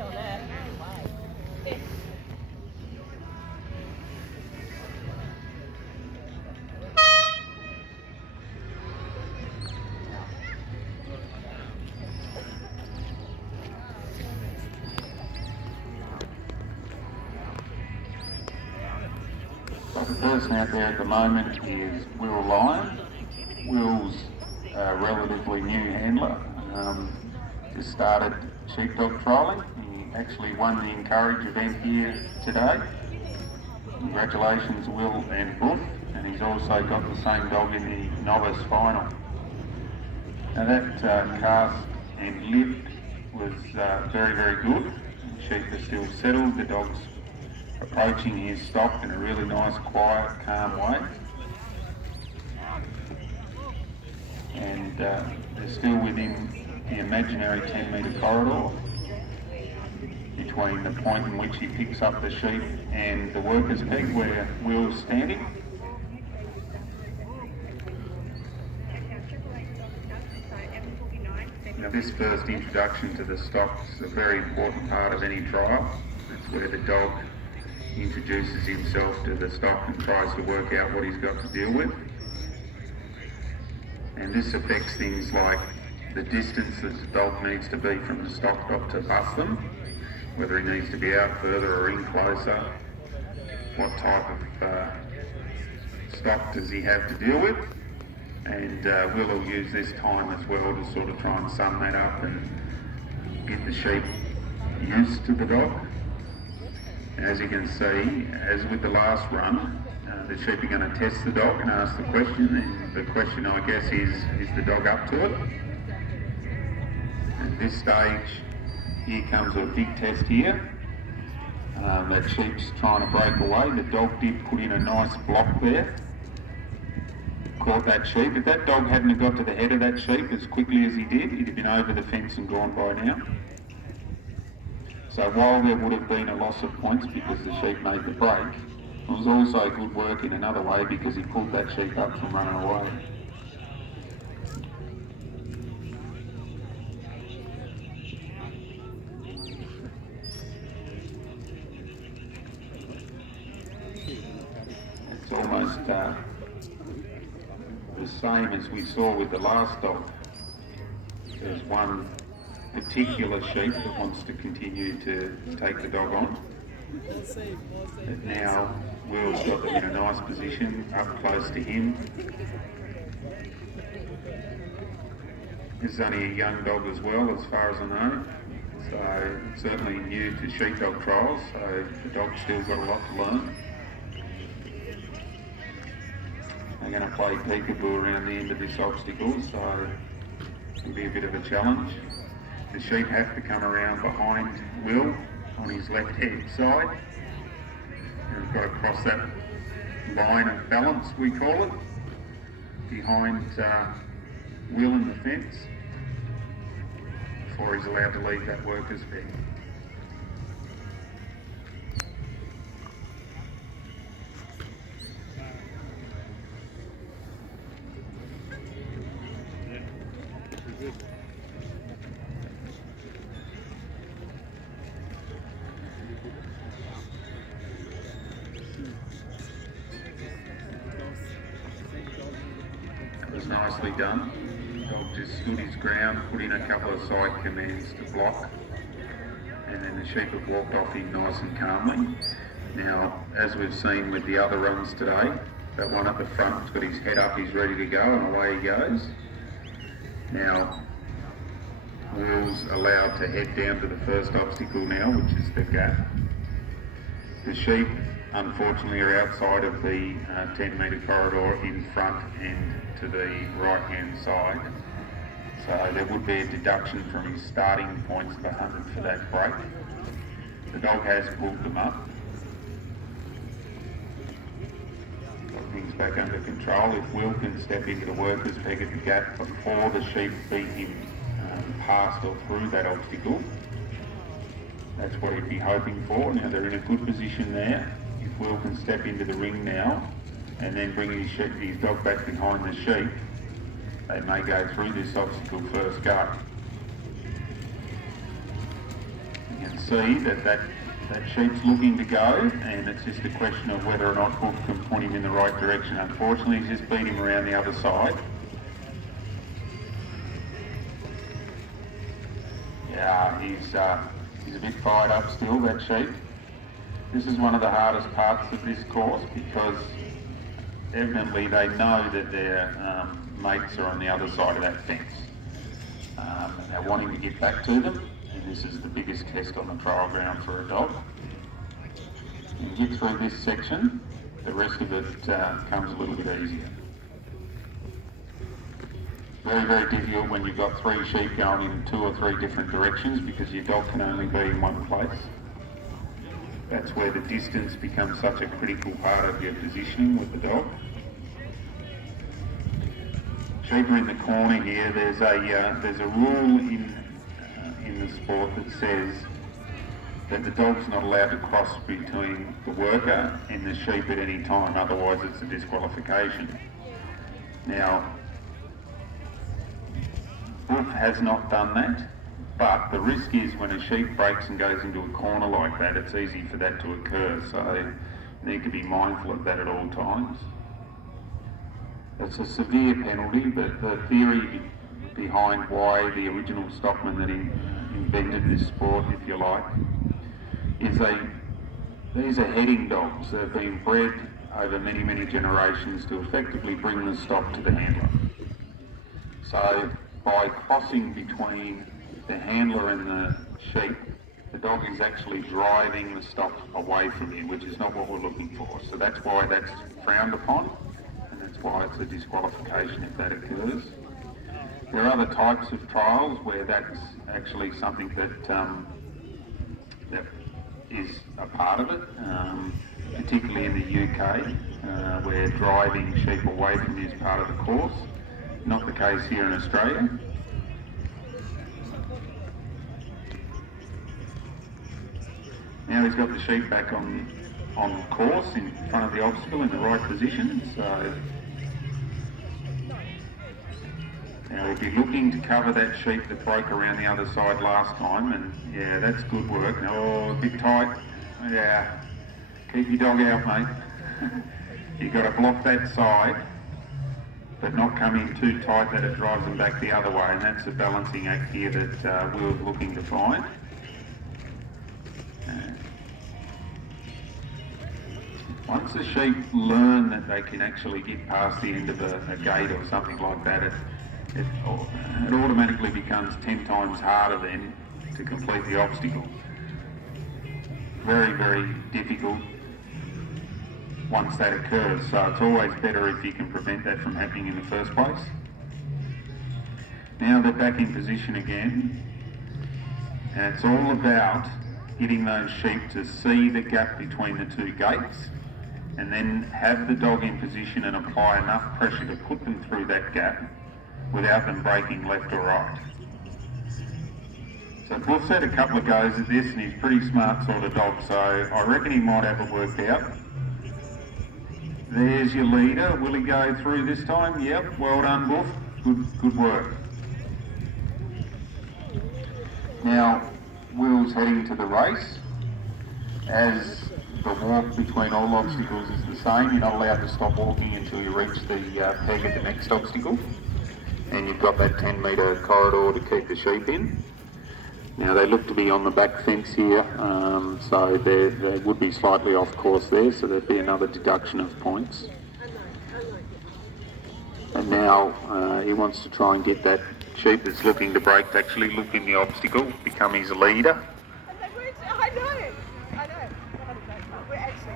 The person out there at the moment is Will Lyon. Will's a relatively new handler. Just started sheepdog trialling. He actually won the Encourage event here today. Congratulations, Will and Booth. And he's also got the same dog in the novice final. Now that cast and lift was very, very good. The sheep are still settled. The dog's approaching his stock in a really nice, quiet, calm way. And they're still within the imaginary 10-metre corridor between the point in which he picks up the sheep and the worker's peg where Will's standing. Now this first introduction to the stock is a very important part of any trial. It's where the dog introduces himself to the stock and tries to work out what he's got to deal with. And this affects things like the distance that the dog needs to be from the stock dog to bust them, whether he needs to be out further or in closer, what type of stock does he have to deal with, and Will will use this time as well to sort of try and sum that up and get the sheep used to the dog. As you can see, as with the last run, the sheep are going to test the dog and ask the question, and the question I guess is the dog up to it? At this stage, here comes a big test here. That sheep's trying to break away. The dog did put in a nice block there, caught that sheep. If that dog hadn't got to the head of that sheep as quickly as he did, he'd have been over the fence and gone by now. So while there would have been a loss of points because the sheep made the break, it was also good work in another way because he pulled that sheep up from running away. It's almost the same as we saw with the last dog. There's one particular sheep that wants to continue to take the dog on. But now Will's got them in a nice position, up close to him. This is only a young dog as well, as far as I know. So certainly new to sheepdog trials, so the dog's still got a lot to learn. They're going to play peekaboo around the end of this obstacle, so it'll be a bit of a challenge. The sheep have to come around behind Will on his left-hand side. And we've got to cross that line of balance, we call it, behind Will in the fence before he's allowed to leave that worker's peg. It was nicely done. The dog just stood his ground, put in a couple of side commands to block, and then the sheep have walked off him nice and calmly. Now, as we've seen with the other runs today, that one at the front has got his head up, he's ready to go, and away he goes. Now, Will's allowed to head down to the first obstacle now, which is the gap. The sheep, unfortunately, are outside of the 10-metre corridor in front and to the right-hand side. So there would be a deduction from his starting points of 100 for that break. The dog has pulled them up. Got things back under control. If Will can step into the worker's peg at the gap before the sheep beat him past or through that obstacle, that's what he'd be hoping for. Now they're in a good position there. If Will can step into the ring now and then bring his dog back behind the sheep, they may go through this obstacle first go. You can see that sheep's looking to go, and it's just a question of whether or not Hoof can point him in the right direction. Unfortunately, he's just beat him around the other side. Yeah, he's a bit fired up still, that sheep. This is one of the hardest parts of this course because evidently they know that their mates are on the other side of that fence. They're wanting to get back to them, and this is the biggest test on the trial ground for a dog. You get through this section, the rest of it comes a little bit easier. Very, very difficult when you've got 3 sheep going in 2 or 3 different directions because your dog can only be in one place. That's where the distance becomes such a critical part of your positioning with the dog. Sheep are in the corner here. There's a rule in the sport that says that the dog's not allowed to cross between the worker and the sheep at any time, otherwise it's a disqualification. Now, Hoof has not done that, but the risk is when a sheep breaks and goes into a corner like that, it's easy for that to occur, so you need to be mindful of that at all times. It's a severe penalty, but the theory behind why the original stockman that invented this sport, if you like, is these are heading dogs. They've been bred over many, many generations to effectively bring the stock to the handler. So by crossing between the handler and the sheep, the dog is actually driving the stock away from him, which is not what we're looking for. So that's why that's frowned upon, and that's why it's a disqualification if that occurs. There are other types of trials where that's actually something that is a part of it, particularly in the UK, where driving sheep away from you is part of the course. Not the case here in Australia. Now he's got the sheep back on course in front of the obstacle in the right position. So now we'll be looking to cover that sheep that broke around the other side last time, and yeah, that's good work. Oh, a bit tight. Yeah, keep your dog out, mate. You've got to block that side, but not come in too tight that it drives them back the other way, and that's the balancing act here that we're looking to find. Once the sheep learn that they can actually get past the end of a gate or something like that, it automatically becomes 10 times harder then to complete the obstacle. Very, very difficult once that occurs, so it's always better if you can prevent that from happening in the first place. Now they're back in position again, and it's all about getting those sheep to see the gap between the 2 gates and then have the dog in position and apply enough pressure to put them through that gap without them breaking left or right. So Buff's had a couple of goes at this, and he's a pretty smart sort of dog, so I reckon he might have it worked out. There's your leader. Will he go through this time? Yep, well done, Buff. Good work. Now, Will's heading to the race. As the walk between all obstacles is the same, you're not allowed to stop walking until you reach the peg at the next obstacle. And you've got that 10-metre corridor to keep the sheep in. Now they look to be on the back fence here, so they would be slightly off course there, so there'd be another deduction of points. And now he wants to try and get that sheep that's looking to break to actually look in the obstacle, become his leader. I know. We're actually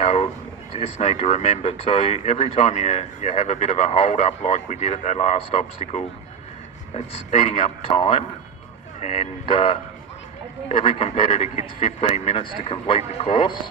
Now, just need to remember too, every time you have a bit of a hold up like we did at that last obstacle, it's eating up time, and every competitor gets 15 minutes to complete the course.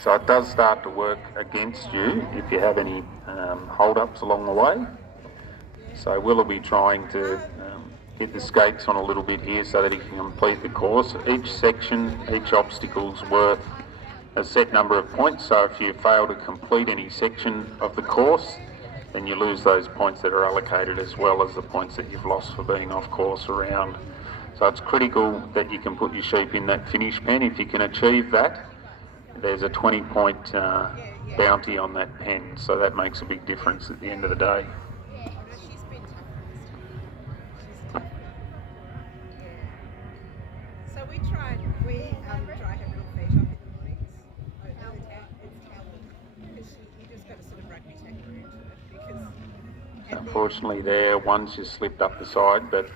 So it does start to work against you if you have any hold-ups along the way. So Will be trying to hit the skates on a little bit here so that he can complete the course. Each section, each obstacle's worth a set number of points, so if you fail to complete any section of the course, then you lose those points that are allocated as well as the points that you've lost for being off course around. So it's critical that you can put your sheep in that finish pen. If you can achieve that, there's a 20-point bounty on that pen, so that makes a big difference at the end of the day. She's been tough this time. So we try her little feet up in the mornings. It's Callum, because you just got to sort of rugby tackle her into it, because. Unfortunately there, one's just slipped up the side, but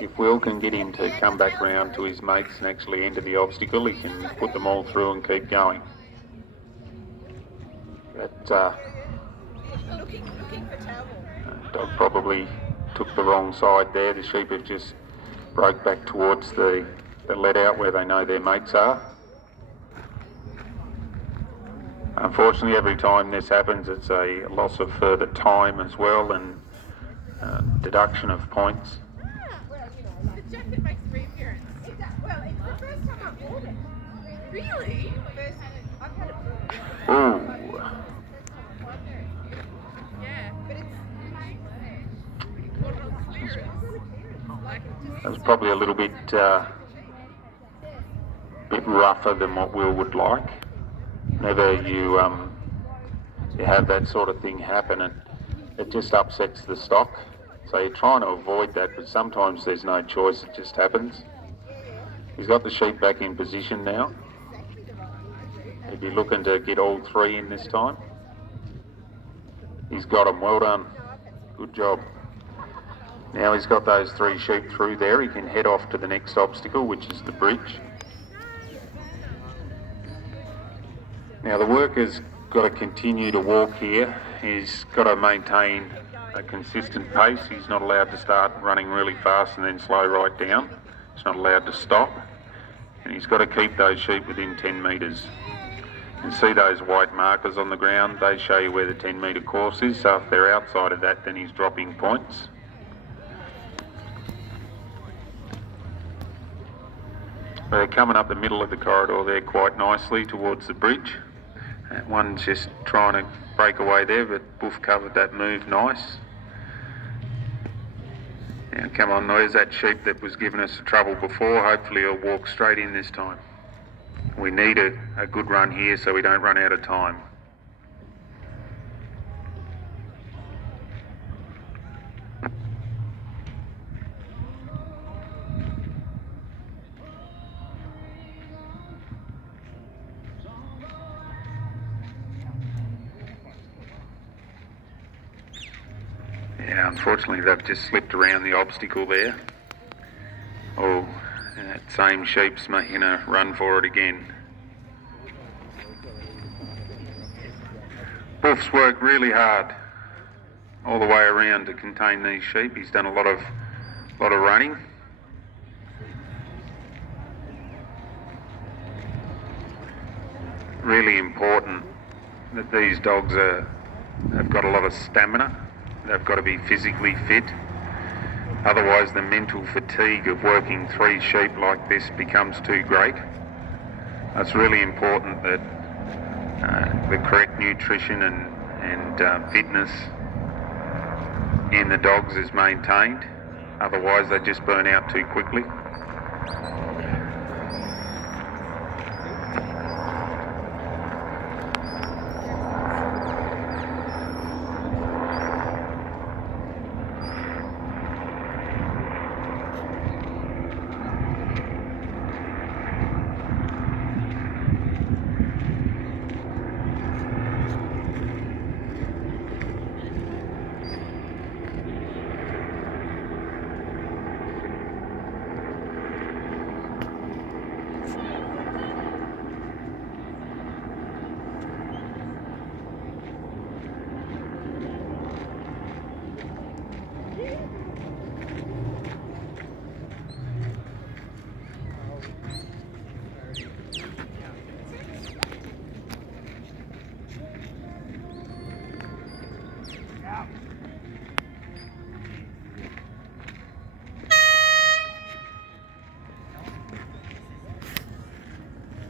if Will can get him to come back round to his mates and actually enter the obstacle, he can put them all through and keep going. But looking for towel. Dog probably took the wrong side there. The sheep have just broke back towards the let out where they know their mates are. Unfortunately, every time this happens, it's a loss of further time as well, and deduction of points. The jacket makes a reappearance. Well, it's the first time I've worn it. Really? I've had it before. Ooh. Yeah, but it's not on clearance. That was probably a little bit rougher than what Will would like. Whenever you have that sort of thing happen, it just upsets the stock. So you're trying to avoid that, but sometimes there's no choice, it just happens. He's got the sheep back in position now. He'd be looking to get all three in this time. He's got them, well done. Good job. Now he's got those three sheep through there, he can head off to the next obstacle, which is the bridge. Now the worker's got to continue to walk here. He's got to maintain a consistent pace. He's not allowed to start running really fast and then slow right down. He's not allowed to stop. And he's got to keep those sheep within 10 metres. You can see those white markers on the ground. They show you where the 10-metre course is. So if they're outside of that, then he's dropping points. They're coming up the middle of the corridor there quite nicely towards the bridge. One's just trying to break away there, but Boof covered that move nice. Now come on, there's that sheep that was giving us trouble before. Hopefully he'll walk straight in this time. We need a good run here so we don't run out of time. Yeah, unfortunately they've just slipped around the obstacle there. Oh, and that same sheep's making a run for it again. Boof's worked really hard all the way around to contain these sheep. He's done a lot of running. Really important that these dogs have got a lot of stamina. They've got to be physically fit. Otherwise the mental fatigue of working three sheep like this becomes too great. It's really important that the correct nutrition and fitness in the dogs is maintained. Otherwise they just burn out too quickly.